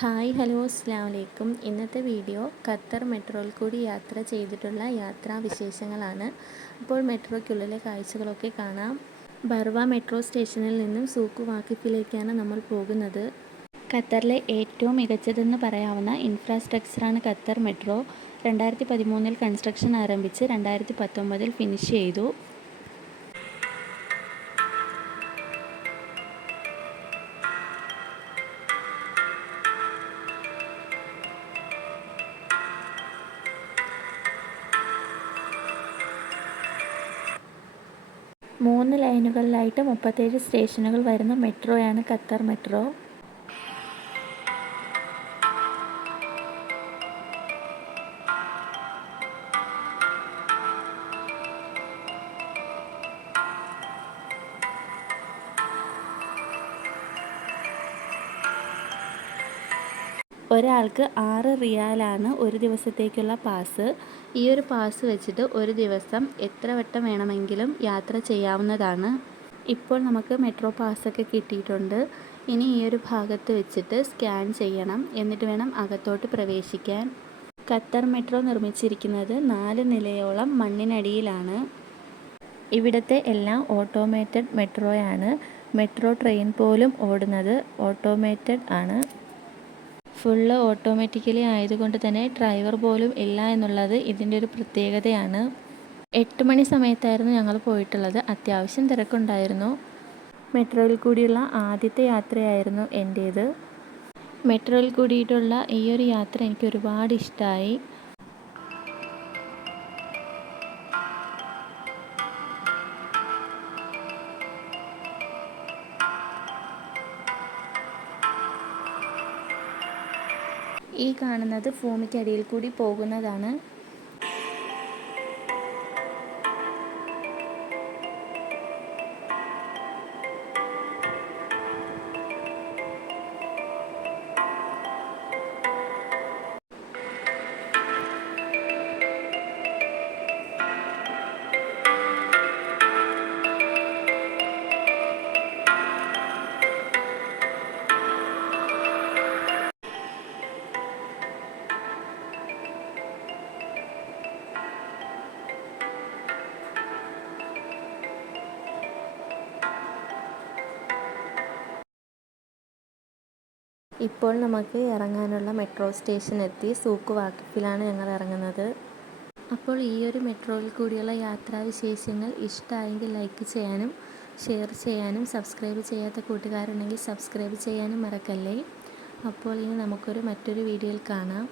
Hi hello അസ്സാം വലൈക്കും ഇന്നത്തെ വീഡിയോ ഖത്തർ മെട്രോയിൽ കൂടി യാത്ര ചെയ്തിട്ടുള്ള യാത്രാ വിശേഷങ്ങളാണ്. അപ്പോൾ മെട്രോയ്ക്കുള്ളിലെ കാഴ്ചകളൊക്കെ കാണാം. ബർവ മെട്രോ സ്റ്റേഷനിൽ നിന്നും സൂക്ക് വാക്കിഫിലേക്കാണ് നമ്മൾ പോകുന്നത്. ഖത്തറിലെ ഏറ്റവും മികച്ചതെന്ന് പറയാവുന്ന ഇൻഫ്രാസ്ട്രക്ചറാണ് ഖത്തർ മെട്രോ. രണ്ടായിരത്തി പതിമൂന്നിൽ കൺസ്ട്രക്ഷൻ ആരംഭിച്ച് രണ്ടായിരത്തി പത്തൊമ്പതിൽ ഫിനിഷ് ചെയ്തു. മൂന്ന് ലൈനുകളിലായിട്ട് മുപ്പത്തേഴ് സ്റ്റേഷനുകൾ വരുന്ന മെട്രോയാണ് ഖത്തർ മെട്രോ. ഒരാൾക്ക് ആറ് റിയാലാണ് ഒരു ദിവസത്തേക്കുള്ള പാസ്. ഈ ഒരു പാസ് വെച്ചിട്ട് ഒരു ദിവസം എത്ര വട്ടം വേണമെങ്കിലും യാത്ര ചെയ്യാവുന്നതാണ്. ഇപ്പോൾ നമുക്ക് മെട്രോ പാസ്സൊക്കെ കിട്ടിയിട്ടുണ്ട്. ഇനി ഈ ഒരു ഭാഗത്ത് വെച്ചിട്ട് സ്കാൻ ചെയ്യണം. എന്നിട്ട് വേണം അകത്തോട്ട് പ്രവേശിക്കാൻ. ഖത്തർ മെട്രോ നിർമ്മിച്ചിരിക്കുന്നത് നാല് നിലയോളം മണ്ണിനടിയിലാണ്. ഇവിടുത്തെ എല്ലാം ഓട്ടോമേറ്റഡ് മെട്രോയാണ്. മെട്രോ ട്രെയിൻ പോലും ഓടുന്നത് ഓട്ടോമേറ്റഡ് ആണ്. ഫുള്ള് ഓട്ടോമാറ്റിക്കലി ആയതുകൊണ്ട് തന്നെ ഡ്രൈവർ പോലും ഇല്ല എന്നുള്ളത് ഇതിന്റെ ഒരു പ്രത്യേകതയാണ്. എട്ട് മണി സമയത്തായിരുന്നു ഞങ്ങൾ പോയിട്ടുള്ളത്. അത്യാവശ്യം തിരക്കുണ്ടായിരുന്നു. മെട്രോയിൽ കൂടിയുള്ള ആദ്യത്തെ യാത്രയായിരുന്നു എന്റേത്. മെട്രോയിൽ കൂടിയിട്ടുള്ള ഈ ഒരു യാത്ര എനിക്ക് ഒരുപാട് ഇഷ്ടമായി ഈ കാണുന്നത് ഭൂമിക്കടിയിൽ കൂടി പോകുന്നതാണ്. ഇപ്പോൾ നമുക്ക് ഇറങ്ങാനുള്ള മെട്രോ സ്റ്റേഷൻ എത്തി സൂക്ക് വാക്കിപ്പിലാണ് ഞങ്ങൾ ഇറങ്ങുന്നത്. അപ്പോൾ ഈ ഒരു മെട്രോയിൽ കൂടിയുള്ള യാത്രാവിശേഷങ്ങൾ ഇഷ്ടമായെങ്കിൽ ലൈക്ക് ചെയ്യാനും ഷെയർ ചെയ്യാനും സബ്സ്ക്രൈബ് ചെയ്യാത്ത കൂട്ടുകാരുണ്ടെങ്കിൽ സബ്സ്ക്രൈബ് ചെയ്യാനും മറക്കല്ലേ? അപ്പോൾ ഇനി നമുക്കൊരു മറ്റൊരു വീഡിയോയിൽ കാണാം.